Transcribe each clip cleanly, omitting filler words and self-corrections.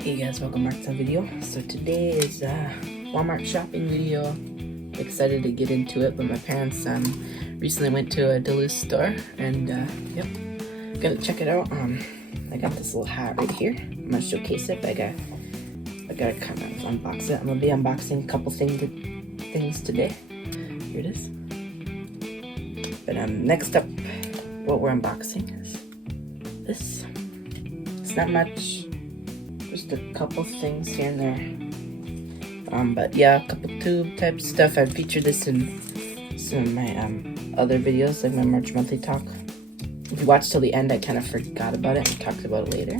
Hey guys, welcome back to the video. So today is a Walmart shopping video. Excited to get into it, but my parents recently went to a Duluth store and yep, gonna check it out. I got this little hat right here. I'm gonna showcase it. But I gotta kind of unbox it. I'm gonna be unboxing a couple things today. Here it is. But next up, what we're unboxing is this. It's not much. Just a couple things here and there. But yeah, a couple tube type stuff. I've featured this in some of my other videos, like my March Monthly Talk. If you watch till the end, I kind of forgot about it and talked about it later.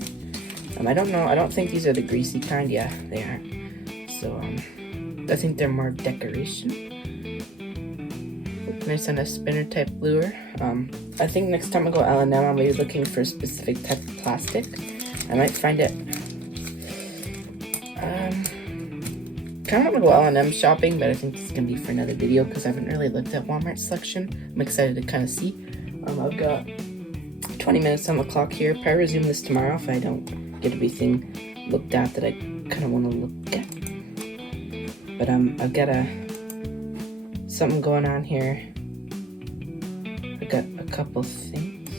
I don't know. I don't think these are the greasy kind. Yeah, they aren't. So I think they're more decoration. Look nice on a spinner type lure. I think next time I go L&M, I'll be looking for a specific type of plastic. I might find it. Kind of want to go L&M shopping, but I think this is gonna be for another video because I haven't really looked at Walmart's selection. I'm excited to kind of see. I've got 20 minutes on the clock here. Probably resume this tomorrow if I don't get everything looked at that I kind of want to look at. But I've got something going on here. I got a couple things.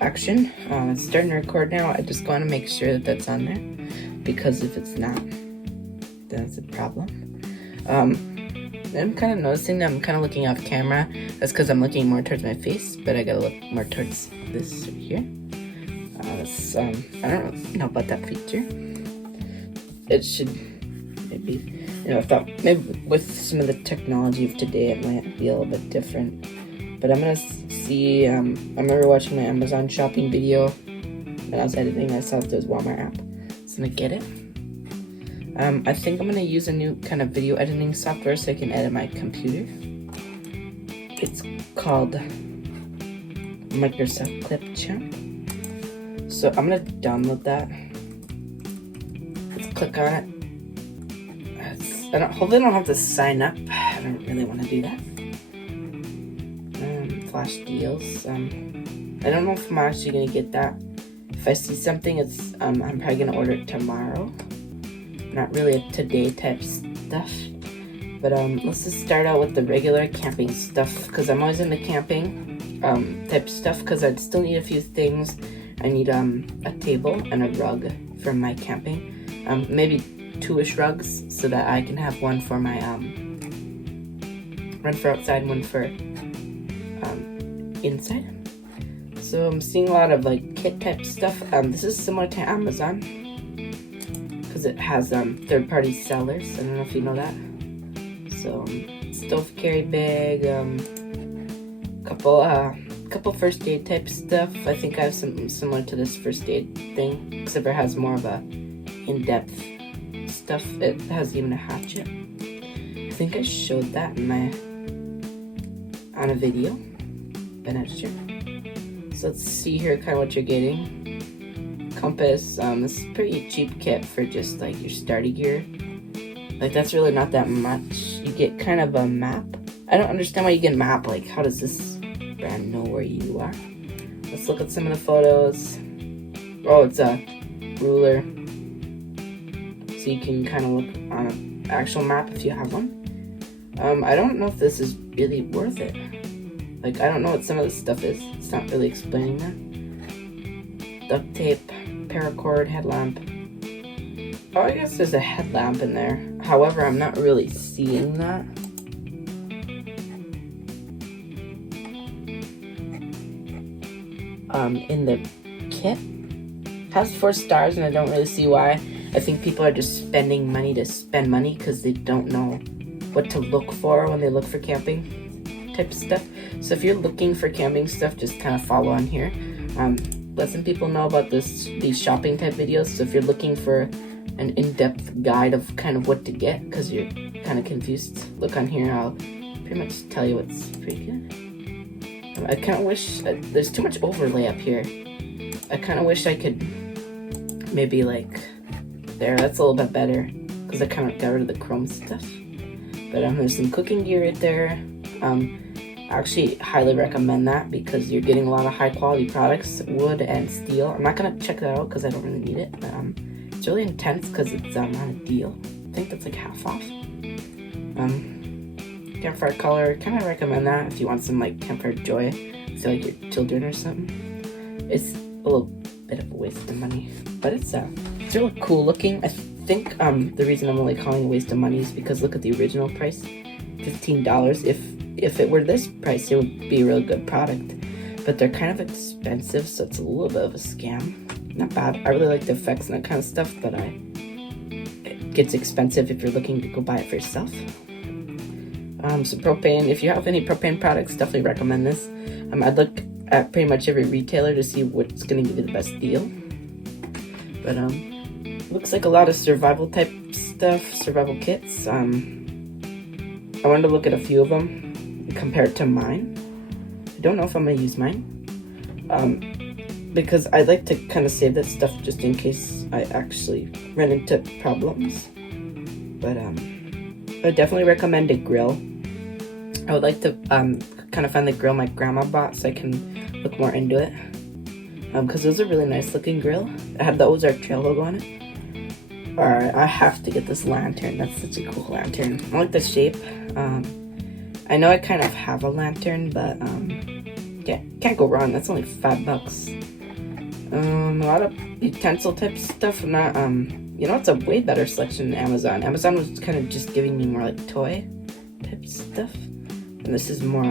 Action. It's starting to record now. I just want to make sure that that's on there. Because if it's not, then it's a problem. I'm kind of noticing that I'm kind of looking off camera. That's because I'm looking more towards my face, but I gotta look more towards this right here. I don't know about that feature. It should maybe, I thought maybe with some of the technology of today, it might be a little bit different. But I'm gonna see. I remember watching my Amazon shopping video when I was editing. I saw this Walmart app. I'm gonna get it. I think I'm gonna use a new kind of video editing software so I can edit my computer. It's called Microsoft Clipchamp. So I'm gonna download that. Let's click on it. Hopefully I don't have to sign up. I don't really want to do that. Flash deals. I don't know if I'm actually gonna get that. If I see something, it's I'm probably gonna order it tomorrow. Not really a today type stuff, but let's just start out with the regular camping stuff because I'm always into camping type stuff because I'd still need a few things. I need a table and a rug for my camping, maybe 2-ish rugs so that I can have one for my one for outside and one for inside. So I'm seeing a lot of like kit type stuff. This is similar to Amazon because it has third-party sellers. I don't know if you know that. So stove carry bag, couple first aid type stuff. I think I have something similar to this first aid thing, except it has more of a in-depth stuff. It has even a hatchet. I think I showed that on a video, but not sure. So let's see here kind of what you're getting. Compass, this is a pretty cheap kit for just like your starter gear. Like that's really not that much. You get kind of a map. I don't understand why you get a map. Like how does this brand know where you are? Let's look at some of the photos. Oh, it's a ruler. So you can kind of look on an actual map if you have one. I don't know if this is really worth it. Like, I don't know what some of this stuff is. It's not really explaining that. Duct tape, paracord, headlamp. Oh, I guess there's a headlamp in there. However, I'm not really seeing that. In the kit. Has 4 stars, and I don't really see why. I think people are just spending money to spend money because they don't know what to look for when they look for camping type of stuff. So if you're looking for camping stuff, just kind of follow on here. Let some people know about these shopping type videos. So if you're looking for an in-depth guide of kind of what to get because you're kind of confused, look on here. I'll pretty much tell you what's pretty good. I kind of wish there's too much overlay up here. I kind of wish I could maybe like there. That's a little bit better because I kind of got rid of the chrome stuff. But there's some cooking gear right there. I actually highly recommend that because you're getting a lot of high quality products, wood and steel. I'm not gonna check that out because I don't really need it, but it's really intense because it's on a deal. I think that's like half off. Campfire color, kind of recommend that if you want some like campfire joy, so like your children or something. It's a little bit of a waste of money, but it's really cool looking. I think the reason I'm only calling it a waste of money is because look at the original price, $15. If it were this price, it would be a really good product, but they're kind of expensive, so it's a little bit of a scam. Not bad. I really like the effects and that kind of stuff, but it gets expensive if you're looking to go buy it for yourself. So propane, if you have any propane products, definitely recommend this. I'd look at pretty much every retailer to see what's going to give you the best deal. But looks like a lot of survival type stuff, survival kits. I wanted to look at a few of them and compare it to mine. I don't know if I'm going to use mine. Because I like to kind of save that stuff just in case I actually run into problems. But I definitely recommend a grill. I would like to kind of find the grill my grandma bought so I can look more into it. Because it was a really nice looking grill. It had the Ozark Trail logo on it. Alright, I have to get this lantern. That's such a cool lantern. I like the shape. I know I kind of have a lantern, but can't go wrong. That's only $5. A lot of utensil type stuff. Not you know, it's a way better selection than Amazon. Amazon was kind of just giving me more like toy type stuff. And this is more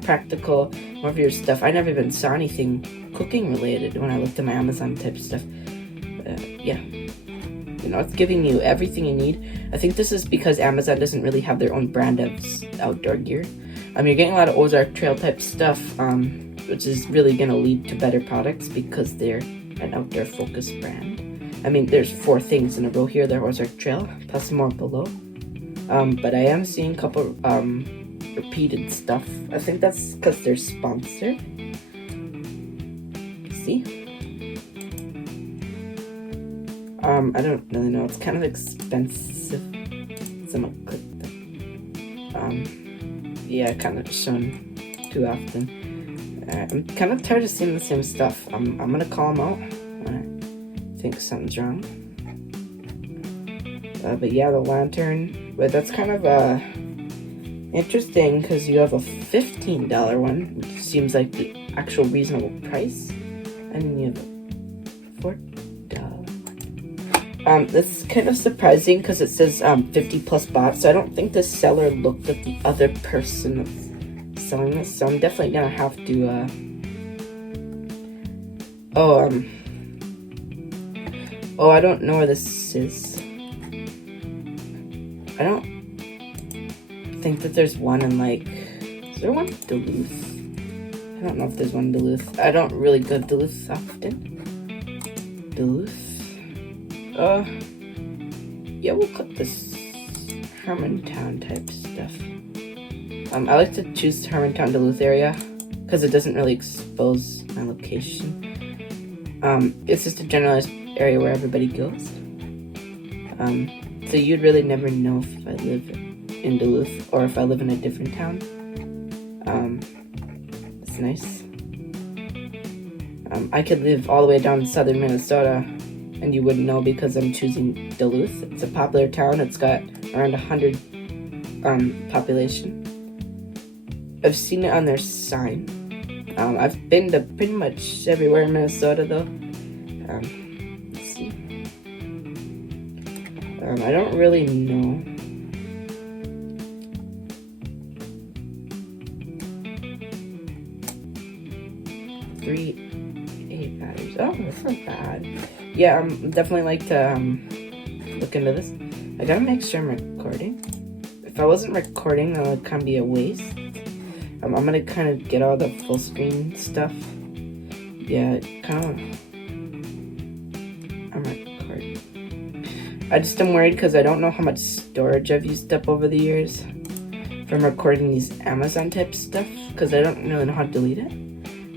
practical, more of your stuff. I never even saw anything cooking related when I looked at my Amazon type stuff. Yeah, you know, it's giving you everything you need. I think this is because Amazon doesn't really have their own brand of outdoor gear. You're getting a lot of Ozark Trail type stuff, which is really going to lead to better products because they're an outdoor focused brand. There's 4 things in a row here. There Ozark Trail, plus more below. But I am seeing a couple repeated stuff. I think that's because they're sponsored. See? I don't really know. It's kind of expensive. So I'm gonna click that. Yeah, kind of shown too often. I'm kind of tired of seeing the same stuff. I'm gonna call them out when I think something's wrong. But yeah, the lantern. But that's kind of interesting because you have a $15 one, which seems like the actual reasonable price, and you have a $4. This is kind of surprising because it says 50 plus bought, so I don't think the seller looked at the other person that's selling this. So I'm definitely gonna have to. I don't know where this is. I don't think that there's one in is there one in Duluth? I don't know if there's one in Duluth. I don't really go to Duluth often. Duluth? Yeah, we'll click this Hermantown type stuff. I like to choose Hermantown, Duluth area because it doesn't really expose my location. It's just a generalized area where everybody goes. So you'd really never know if I live in Duluth or if I live in a different town. It's nice. I could live all the way down in southern Minnesota and you wouldn't know because I'm choosing Duluth. It's a popular town. It's got around 100 population. I've seen it on their sign. I've been to pretty much everywhere in Minnesota though. Let's see. I don't really know. $3.8 batteries. Oh, that's not bad. Yeah, definitely like to look into this. I gotta make sure I'm recording. If I wasn't recording, that would kind of be a waste. I'm gonna kind of get all the full screen stuff. Yeah, kind of. I'm recording. I just am worried because I don't know how much storage I've used up over the years from recording these Amazon type stuff because I don't really know how to delete it.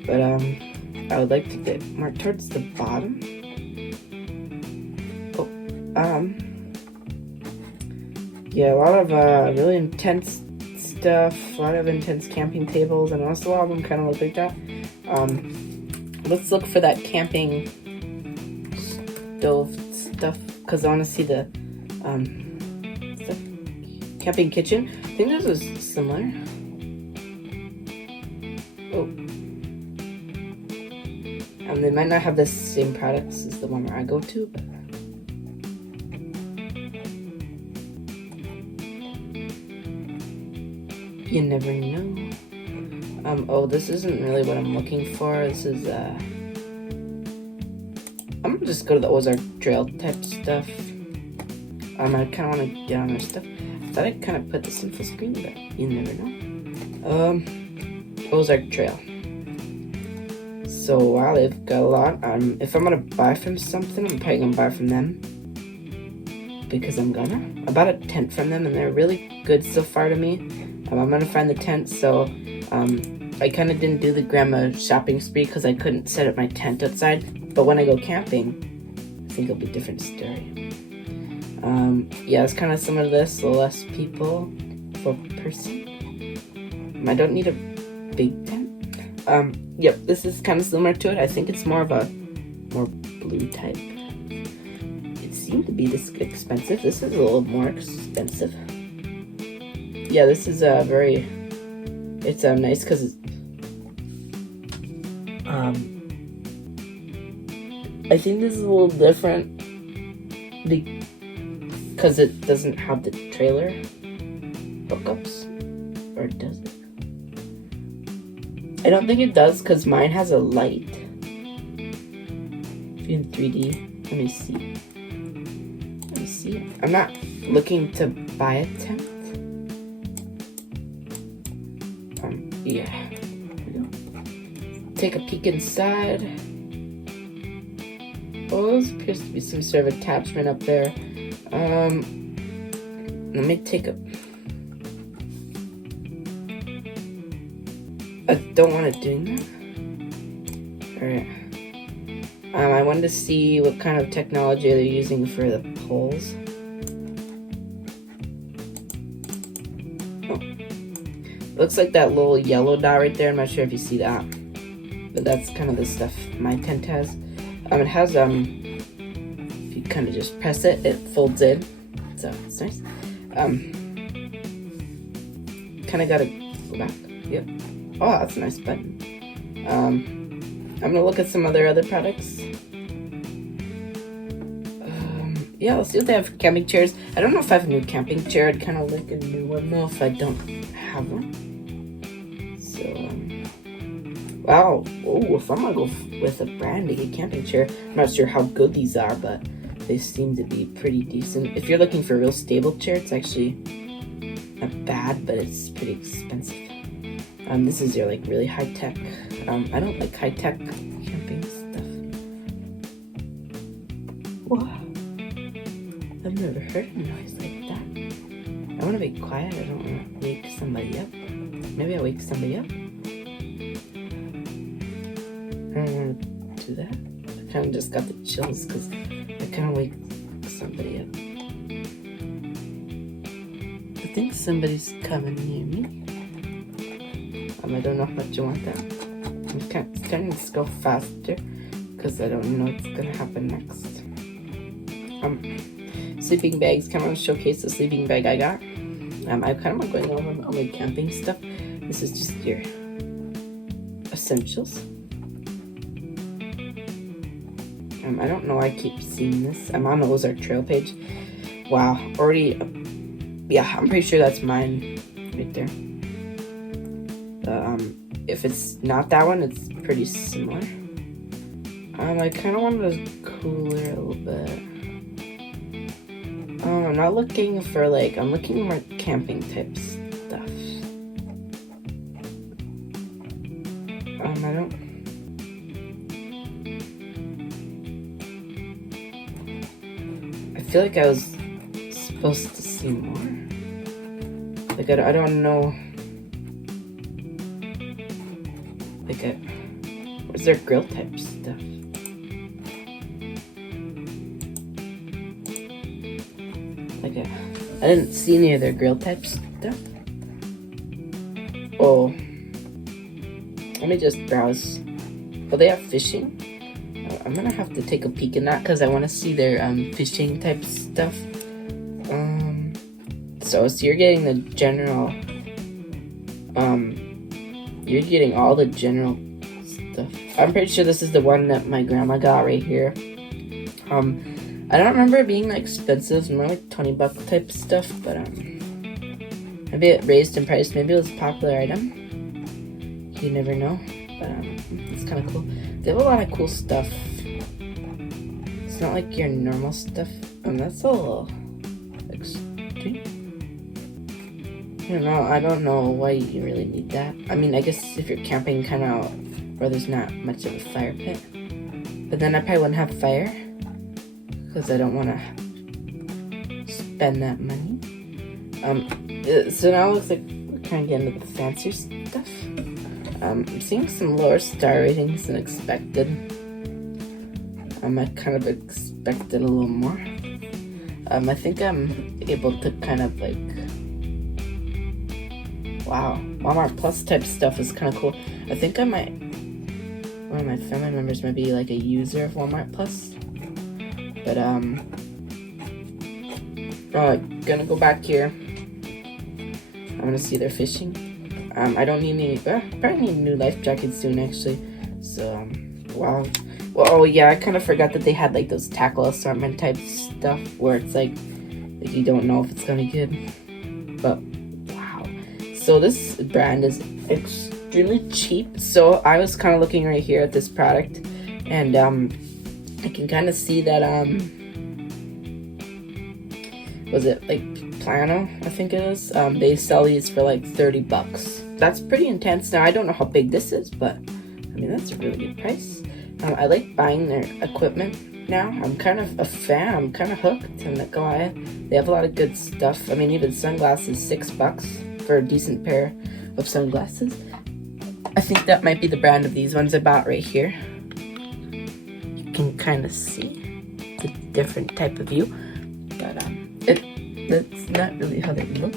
But I would like to get more towards the bottom. Yeah, a lot of really intense stuff, a lot of intense camping tables, and also a lot of them kind of look like that. Let's look for that camping stove stuff, because I want to see the stuff. Camping kitchen. I think this was similar. Oh. They might not have the same products as the one where I go to, but you never know. Oh, this isn't really what I'm looking for. This is, I'm gonna just go to the Ozark Trail type stuff. I kind of want to get on their stuff. I thought I'd kind of put this in full screen, but you never know. Ozark Trail. So, wow, they've got a lot. If I'm gonna buy from something, I'm probably gonna buy from them. Because I'm gonna. I bought a tent from them, and they're really good so far to me. I'm gonna find the tent, so I kind of didn't do the grandma shopping spree because I couldn't set up my tent outside. But when I go camping, I think it'll be a different story. Yeah, it's kind of similar to this, so less people per person. I don't need a big tent. Yep, this is kind of similar to it. I think it's more of a blue type. It seemed to be this expensive. This is a little more expensive. Yeah, this is it's nice because it's, I think this is a little different because it doesn't have the trailer hookups, or does it? I don't think it does because mine has a light. In 3D, let me see. I'm not looking to buy a tent. Yeah. Take a peek inside. Oh, this appears to be some sort of attachment up there. Let me take a... I don't want it doing that. Alright. I wanted to see what kind of technology they're using for the poles. Looks like that little yellow dot right there. I'm not sure if you see that, but that's kind of the stuff my tent has. It has if you kind of just press it, it folds in, so it's nice. Kind of gotta go back. Yep. Oh, that's a nice button. I'm gonna look at some other products. Yeah, let's see what they have. Camping chairs. I don't know if I have a new camping chair. I'd kind of like a new one though if I don't have one. So, wow. Oh, if I'm gonna go with a brand new camping chair, I'm not sure how good these are, but they seem to be pretty decent. If you're looking for a real stable chair, it's actually not bad, but it's pretty expensive. This is your like really high tech. I don't like high tech camping stuff. Wow. I've never heard a noise like that. I want to be quiet. I don't want to wake somebody up. Maybe I'll wake somebody up. I don't want to do that. I kind of just got the chills because I kind of wake somebody up. I think somebody's coming near me. I don't know how much you want that. I'm trying to go faster because I don't know what's going to happen next. Sleeping bags. Kind of showcase the sleeping bag I got. I kind of going over all my camping stuff. This is just your essentials. I don't know why I keep seeing this. I'm on the Ozark Trail page. Wow, already. Yeah, I'm pretty sure that's mine right there. If it's not that one, it's pretty similar. I kind of wanted to cool it a little bit. I'm not looking for like, I'm looking more camping type stuff. I feel like I was supposed to see more. Like, I don't know. Like, where's their grill type stuff? Like, I didn't see any of their grill type stuff. Oh, let me just browse. Oh, they have fishing. I'm gonna have to take a peek in that because I want to see their fishing type stuff. So you're getting the general. You're getting all the general stuff. I'm pretty sure this is the one that my grandma got right here. I don't remember it being that expensive. It's more like $20 type stuff, but maybe it raised in price. Maybe it was a popular item. You never know. But it's kind of cool. They have a lot of cool stuff. It's not like your normal stuff. That's a little extreme. I don't know why you really need that. I mean, I guess if you're camping kind of where there's not much of a fire pit. But then I probably wouldn't have fire because I don't want to spend that money. So now it looks like we're kind of getting into the fancier stuff. I'm seeing some lower star ratings than expected. I kind of expected a little more. I think I'm able to kind of like, wow, Walmart Plus type stuff is kind of cool. I think one of my family members might be like a user of Walmart Plus. But gonna go back here. I'm gonna see their fishing. I don't need any. Probably need new life jackets soon, actually. So wow. Well, oh yeah, I kind of forgot that they had like those tackle assortment type stuff where it's like you don't know if it's gonna be good. But wow. So this brand is extremely cheap. So I was kind of looking right here at this product, and I can kind of see that was it like Plano, I think it is. They sell these for like $30. That's pretty intense. Now I don't know how big this is, but I mean that's a really good price. I like buying their equipment now. I'm kind of a fan. I'm kind of hooked. I'm not gonna lie. They have a lot of good stuff. I mean, even sunglasses, $6 for a decent pair of sunglasses. I think that might be the brand of these ones I bought right here. You can kind of see the different type of view, but that's not really how they look.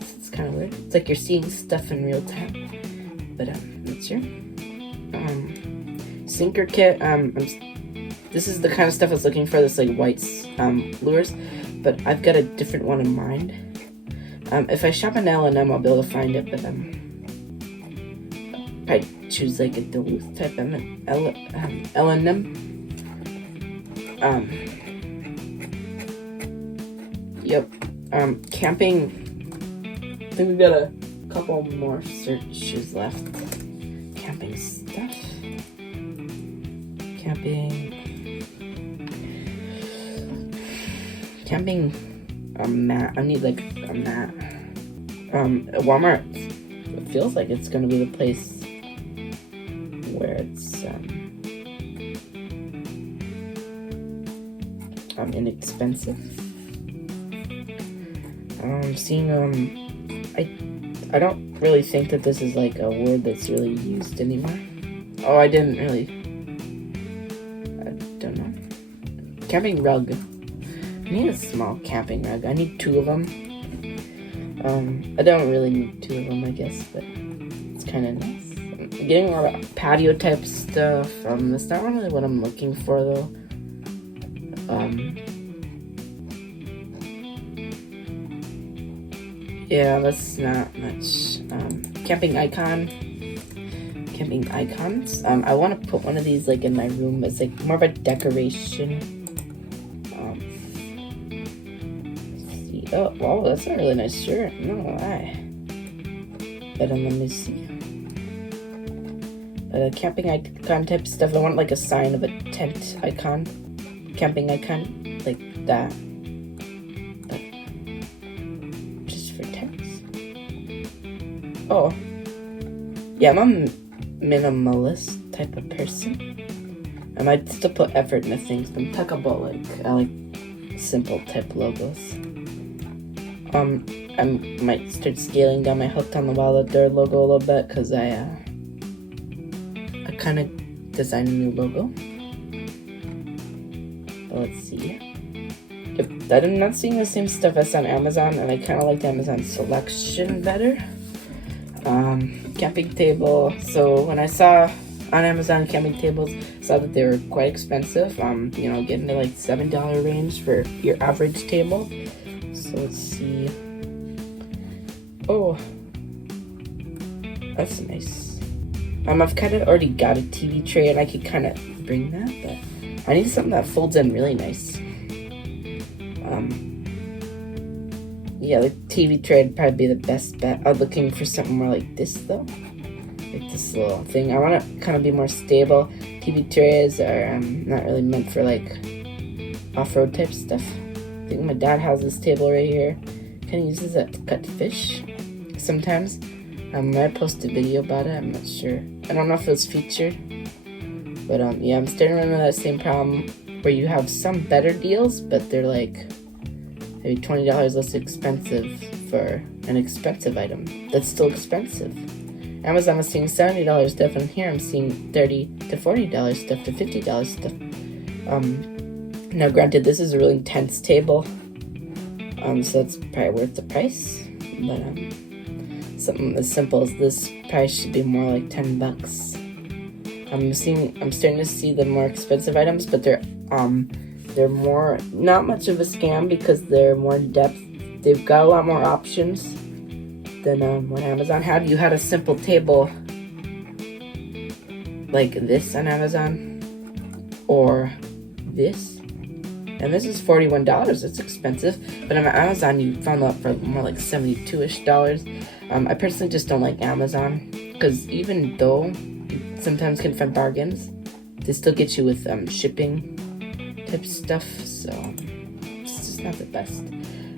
It's kind of weird. It's like you're seeing stuff in real time. But that's your sinker kit. This is the kind of stuff I was looking for. This like white lures, but I've got a different one in mind. If I shop in L&M, I'll be able to find it. But I'd choose like a Duluth type L&M. Yep. Camping. I think we've got a couple more searches left. Camping stuff. Camping. A mat. I need like a mat. Walmart. It feels like it's gonna be the place where it's inexpensive. I'm seeing I don't really think that this is like a word that's really used anymore. Oh, I don't know. Camping rug. I need a small camping rug. I need 2 of them. I don't really need 2 of them, I guess, but it's kind of nice. I'm getting a lot of patio type stuff. That's not really what I'm looking for though. Yeah, that's not much. Camping icons. I want to put one of these like in my room. It's like more of a decoration. Let's see. Oh, wow, that's a really nice shirt. I'm not gonna lie. But let me see. Camping icon type stuff. I want like a sign of a tent icon. Camping icon. Like that. Oh, yeah, I'm a minimalist type of person. I might still put effort into things, but I'm talking about like, I like simple type logos. I might start scaling down my Hooked on the Wild Outdoor logo a little bit because I kind of designed a new logo. But let's see. Yep, I'm not seeing the same stuff as on Amazon, and I kind of like the Amazon selection better. camping table. So when I saw on Amazon camping tables, saw that they were quite expensive. You know, getting to like $7 range for your average table. So let's see. Oh, that's nice. I've kind of already got a TV tray, and I could kind of bring that, but I need something that folds in really nice. Yeah, the TV tray would probably be the best bet. I'm looking for something more like this though, like this little thing. I want to kind of be more stable. TV trays are not really meant for like off-road type stuff. I think my dad has this table right here. Kind of uses it to cut fish sometimes. I might post a video about it. I'm not sure. I don't know if it was featured, but yeah, I'm starting to run into that same problem where you have some better deals, but they're like maybe $20 less expensive for an expensive item that's still expensive. Amazon was seeing $70 stuff, and here I'm seeing $30 to $40 stuff to $50 stuff. Now granted, this is a really intense table, so that's probably worth the price, but something as simple as this price should be more like $10. I'm starting to see the more expensive items, but they're more, not much of a scam because they're more in depth. They've got a lot more options than what Amazon had. You had a simple table like this on Amazon, or this, and this is $41. It's expensive, but on Amazon you found out for more like $72-ish. I personally just don't like Amazon because even though you sometimes can find bargains, they still get you with shipping type stuff, so it's just not the best.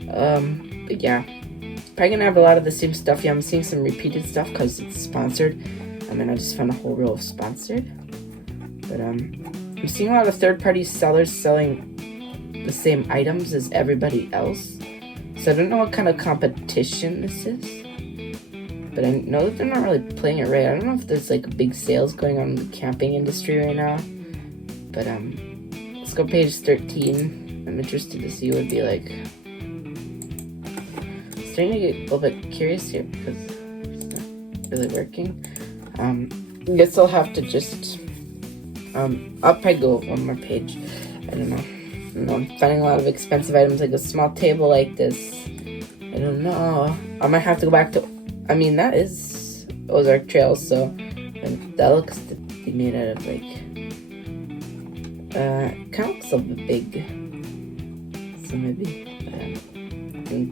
But yeah, probably gonna have a lot of the same stuff. Yeah, I'm seeing some repeated stuff because it's sponsored. I mean, I just found a whole row of sponsored, but I'm seeing a lot of third-party sellers selling the same items as everybody else, so I don't know what kind of competition this is, but I know that they're not really playing it right. I don't know if there's like big sales going on in the camping industry right now, but let's go page 13. I'm interested to see what it'd be like. I'm starting to get a little bit curious here because it's not really working. I guess I'll have to just I'll probably go one more page. I don't know. I'm finding a lot of expensive items, like a small table like this. I don't know. I might have to go back to, I mean, that is Ozark Trails, so that looks to be made out of like, kind of looks a bit big. So maybe,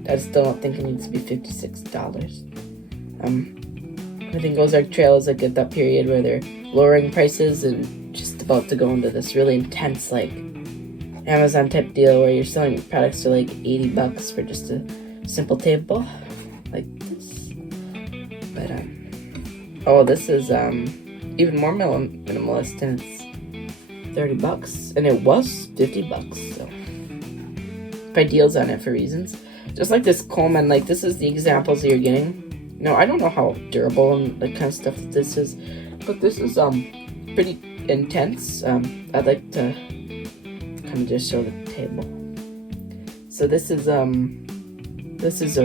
I still don't think it needs to be $56. I think Ozark Trail is like at that period where they're lowering prices and just about to go into this really intense like Amazon type deal where you're selling products for like $80 for just a simple table like this. But oh, this is even more minimalist, and it's $30, and it was $50. So probably deals on it for reasons. Just like this Coleman, like this is the examples that you're getting. No, I don't know how durable and the kind of stuff that this is, but this is pretty intense. I'd like to kind of just show the table. So this is a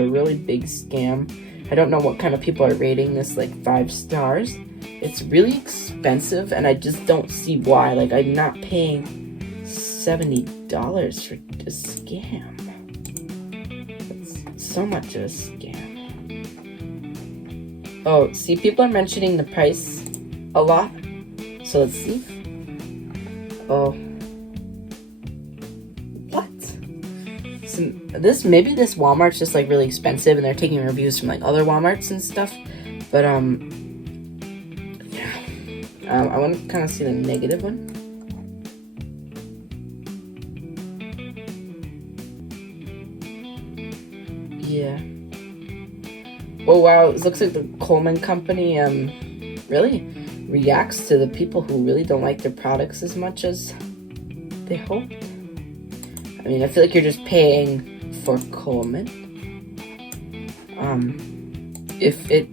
really big scam. I don't know what kind of people are rating this like 5 stars. It's really expensive, and I just don't see why. Like, I'm not paying $70 for a scam. It's so much of a scam. Oh, see, people are mentioning the price a lot. So let's see. Oh. What? So maybe this Walmart's just like really expensive and they're taking reviews from like other Walmarts and stuff. But yeah. I want to kind of see the negative one. Yeah. Oh wow, it looks like the Coleman Company really reacts to the people who really don't like their products as much as they hoped. I mean, I feel like you're just paying for Coleman. If it,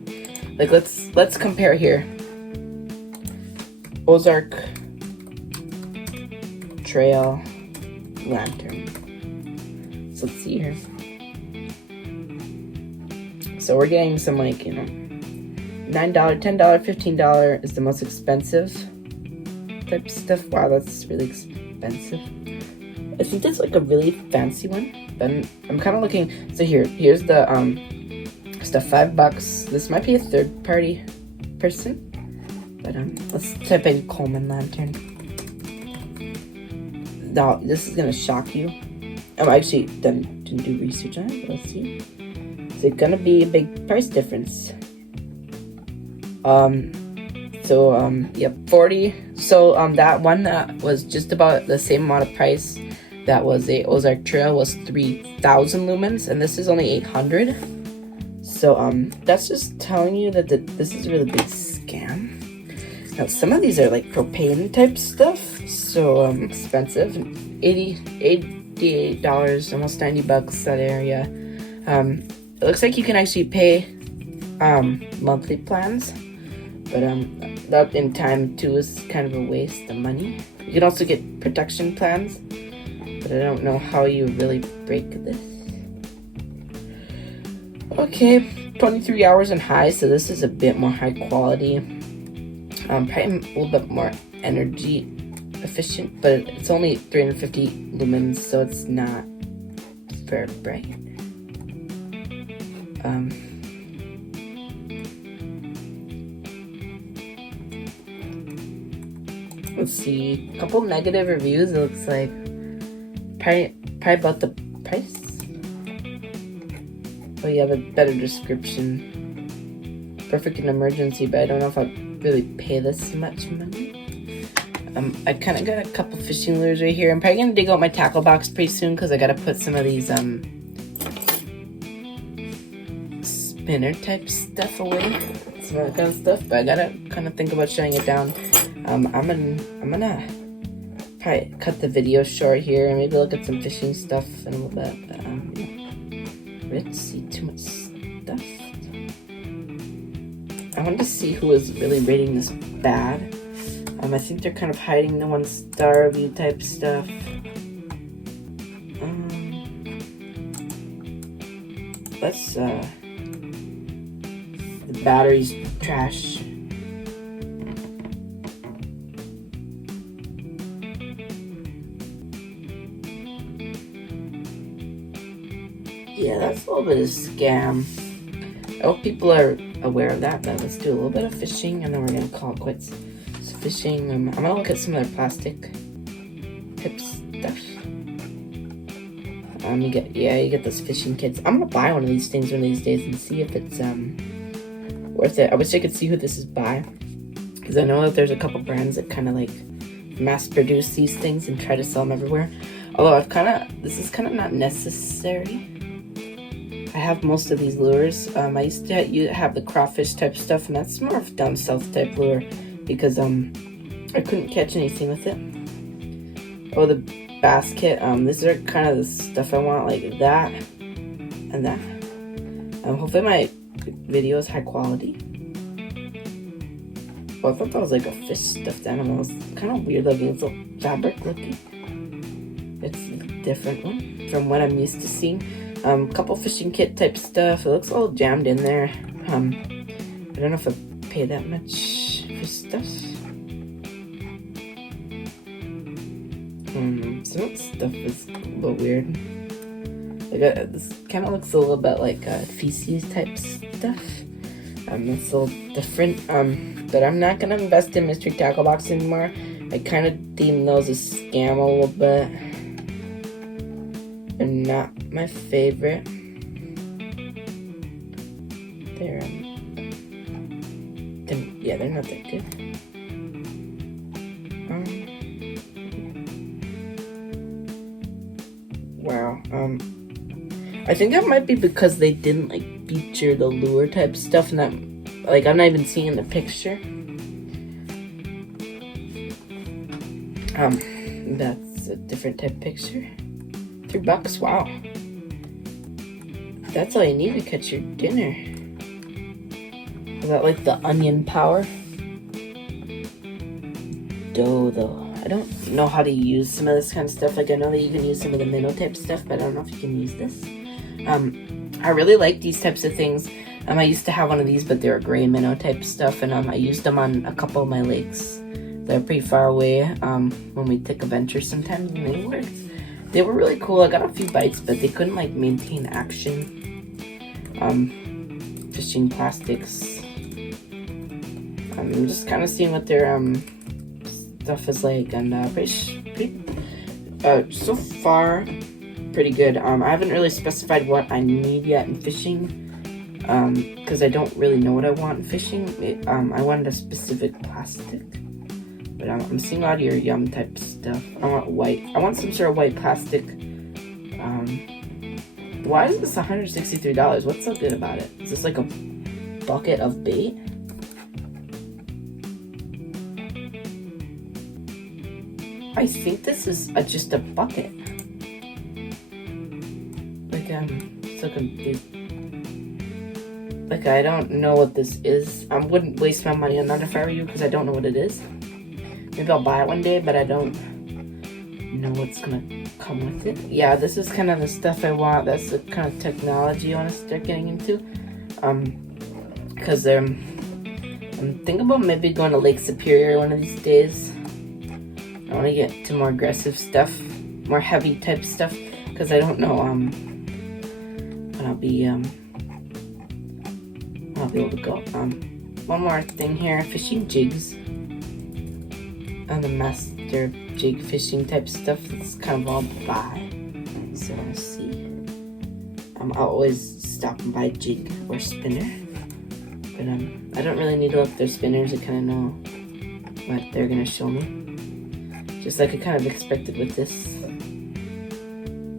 like, let's compare here. Ozark Trail Lantern. So let's see here. So we're getting some, like, you know, $9, $10, $15 is the most expensive type stuff. Wow, that's really expensive. I think that's like a really fancy one. But I'm kind of looking. So here's the stuff. $5. This might be a third party person. But let's type in Coleman lantern. Now this is gonna shock you. I actually didn't do research on it, but let's see. Is it gonna be a big price difference? Yep, 40. So that one that was just about the same amount of price that was a Ozark Trail was 3,000 lumens, and this is only 800. So that's just telling you that this is a really big scam. Now some of these are like propane type stuff, so expensive. $88, almost $90 that area. It looks like you can actually pay monthly plans, but that in time too is kind of a waste of money. You can also get production plans, but I don't know how you really break this. Okay, 23 hours and high, so this is a bit more high quality. Probably a little bit more energy efficient, but it's only 350 lumens, so it's not very bright. Let's see, a couple negative reviews. It looks like probably about the price. Oh, you have a better description. Perfect in emergency, but I don't know if I'd really pay this much money. I kind of got a couple fishing lures right here. I'm probably gonna dig out my tackle box pretty soon because I gotta put some of these spinner type stuff away, some of that kind of stuff. But I gotta kind of think about shutting it down. I'm gonna probably cut the video short here and maybe look at some fishing stuff in a little bit. But, let's see, too much stuff. I wanted to see who was really rating this bad. I think they're kind of hiding the 1-star review type stuff. The battery's trash. Yeah, that's a little bit of a scam. I hope people are aware of that, but let's do a little bit of fishing and then we're gonna call it quits. So fishing, I'm gonna look at some of their plastic tip stuff. You get those fishing kits. I'm gonna buy one of these things one of these days and see if it's worth it. I wish I could see who this is by, because I know that there's a couple brands that kind of like mass produce these things and try to sell them everywhere. Although this is kind of not necessary. I have most of these lures. I used to have the crawfish type stuff, and that's more of down south type lure because I couldn't catch anything with it. Oh, the basket. These are kind of the stuff I want, like that and that. Hopefully my video is high quality. Oh, I thought that was like a fish stuffed animal. It's kind of weird looking. It's a fabric looking. It's a different one from what I'm used to seeing. Couple fishing kit type stuff. It looks all jammed in there. I don't know if I pay that much for stuff. Some of the stuff is a little weird. Like this kind of looks a little bit like feces type stuff. It's a little different. But I'm not gonna invest in mystery tackle box anymore. I kind of deem those a scam a little bit. They're not my favorite. They're they're not that good. Wow. I think that might be because they didn't like feature the lure type stuff, and that like I'm not even seeing the picture. That's a different type picture. $3, wow. That's all you need to catch your dinner. Is that like the onion power? Dough though. I don't know how to use some of this kind of stuff. Like I know that you can use some of the minnow type stuff, but I don't know if you can use this. I really like these types of things. I used to have one of these, but they were gray minnow type stuff, and I used them on a couple of my lakes. They're pretty far away when we take adventures sometimes, and they worked. They were really cool. I got a few bites, but they couldn't like maintain action. Fishing plastics. I'm just kind of seeing what their stuff is like, and so far pretty good. I haven't really specified what I need yet in fishing, because I don't really know what I want in fishing. I wanted a specific plastic, but I'm seeing a lot of your Yum type stuff. I want white. I want some sort of white plastic. Why is this $163? What's so good about it? Is this like a bucket of bait? I think this is just a bucket. So confused. Like, I don't know what this is. I wouldn't waste my money on that if I were you, because I don't know what it is. Maybe I'll buy it one day, but I don't know what's gonna come with it. Yeah, this is kind of the stuff I want. That's the kind of technology I want to start getting into. Because I'm thinking about maybe going to Lake Superior one of these days. I want to get to more aggressive stuff, more heavy type stuff, because I don't know when I'll be able to go. One more thing here, fishing jigs. On the master jig fishing type stuff, that's kind of all buy. So let's see. I'll always stop and buy jig or spinner, but I don't really need to look at their spinners. I kind of know what they're gonna show me. Just like I kind of expected with this.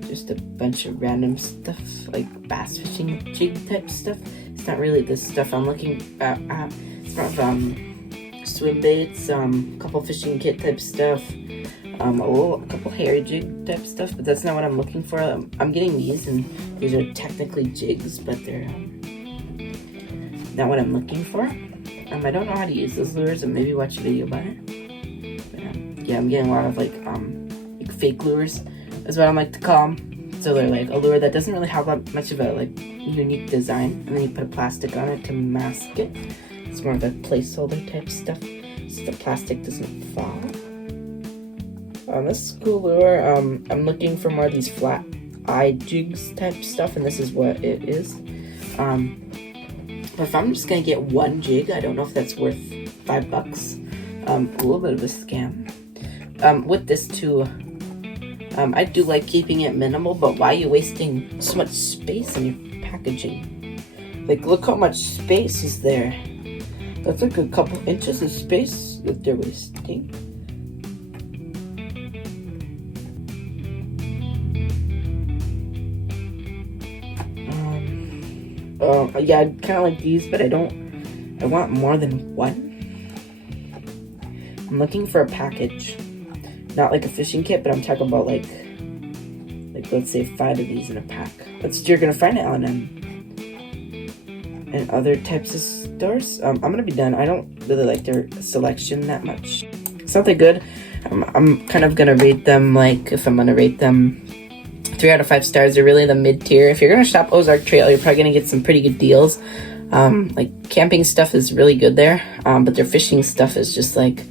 Just a bunch of random stuff, like bass fishing jig type stuff. It's not really the stuff I'm looking at. It's not swim baits, couple fishing kit type stuff, a couple hairy jig type stuff, but that's not what I'm looking for. I'm getting these, and these are technically jigs, but they're not what I'm looking for. I don't know how to use those lures, and maybe watch a video about it. But, yeah, I'm getting a lot of like fake lures, is what I like to call them. So they're like a lure that doesn't really have that much of a like unique design, and then you put a plastic on it to mask it. It's more of a placeholder type stuff, so the plastic doesn't fall. This is cool lure. I'm looking for more of these flat eye jigs type stuff, and this is what it is. But if I'm just gonna get one jig, I don't know if that's worth $5. A little bit of a scam. With this too, I do like keeping it minimal, but why are you wasting so much space in your packaging? Like, look how much space is there. That's like a couple inches of space that they're wasting. Yeah, I kind of like these, but I want more than one. I'm looking for a package. Not like a fishing kit, but I'm talking about like let's say 5 of these in a pack. You're gonna find it on and other types of stores. I'm gonna be done. I don't really like their selection that much. It's not that good. I'm kind of gonna rate them, like, if I'm gonna rate them 3 out of 5 stars. They're really the mid-tier. If you're gonna shop Ozark Trail, you're probably gonna get some pretty good deals. Like, camping stuff is really good there, but their fishing stuff is just like,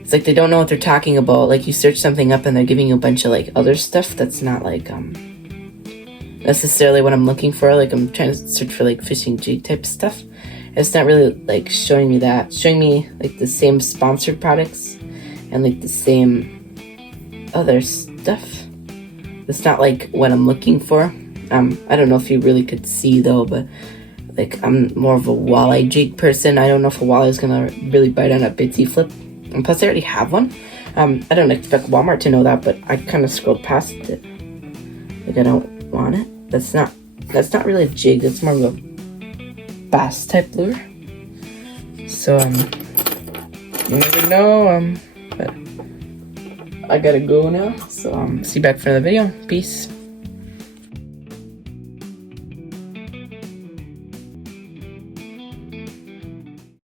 it's like they don't know what they're talking about. Like, you search something up and they're giving you a bunch of like other stuff that's not like necessarily what I'm looking for. Like, I'm trying to search for like fishing jig type stuff. It's not really like showing me that. Showing me like the same sponsored products and like the same other stuff. It's not like what I'm looking for. I don't know if you really could see though, but like, I'm more of a walleye jig person. I don't know if a walleye is gonna really bite on a bitsy flip. And plus, I already have one. I don't expect Walmart to know that, but I kind of scrolled past it. Like, I don't want it. That's not really a jig. It's more of a bass type lure. So you never know. But I gotta go now. So see you back for the video. Peace.